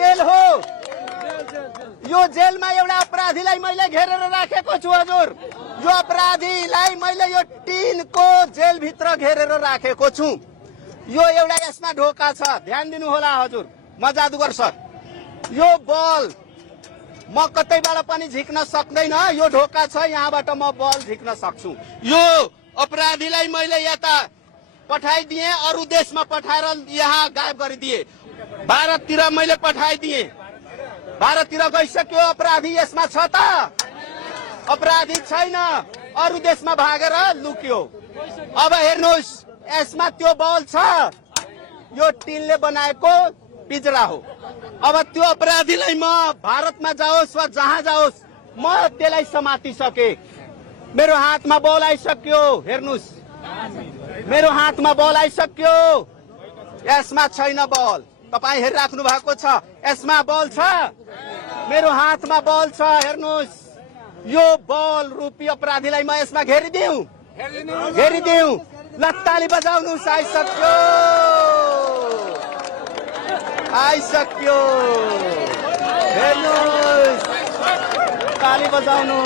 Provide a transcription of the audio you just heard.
Jail हो। यो जेलमा एउटा अपराधीलाई मैले घेरेर राखेको छु हजुर। यो अपराधीलाई मैले यो टिनको जेलभित्र घेरेर राखेको छु। यो एउटा यसमा ढोका छ, ध्यान दिनु होला हजुर। म जादुगर सर, यो बल म कतैबाट पनि झिक्न सक्दैन। यो ढोका छ, यहाँबाट म बल झिक्न सक्छु। यो अपराधीलाई मैले यता पठाइदिए, अरू देशमा पठाएर यहाँ गायब गरिदिए। भारततिर मैले पठाइदिए, भारततिर गइसक्यो। अपराधी यसमा छ त? अपराधी छैन, अरू देशमा भागेर लुक्यो। अब हेर्नुहोस्, यसमा त्यो बल छ, यो टिनले बनाएको पिंजरा हो। अब त्यो अपराधीलाई म भारतमा जाओस् वा जहाँ जाओस्, म त्यसलाई समातिसके। मेरो हातमा बल आइसक्यो, हेर्नुहोस्, मेरो हातमा बल आइसक्यो। यसमा छैन बल, तपाईँ हेरिराख्नु भएको छ। यसमा बल छ, मेरो हातमा बल छ, हेर्नुहोस्। यो बल रूपी अपराधीलाई म यसमा घेरिदिउँ, घेरिदिउँ। ल ताली बजाउनुहोस्, आइसक्यो, आइसक्यो। हेर्नुहोस्, ताली बजाउनु।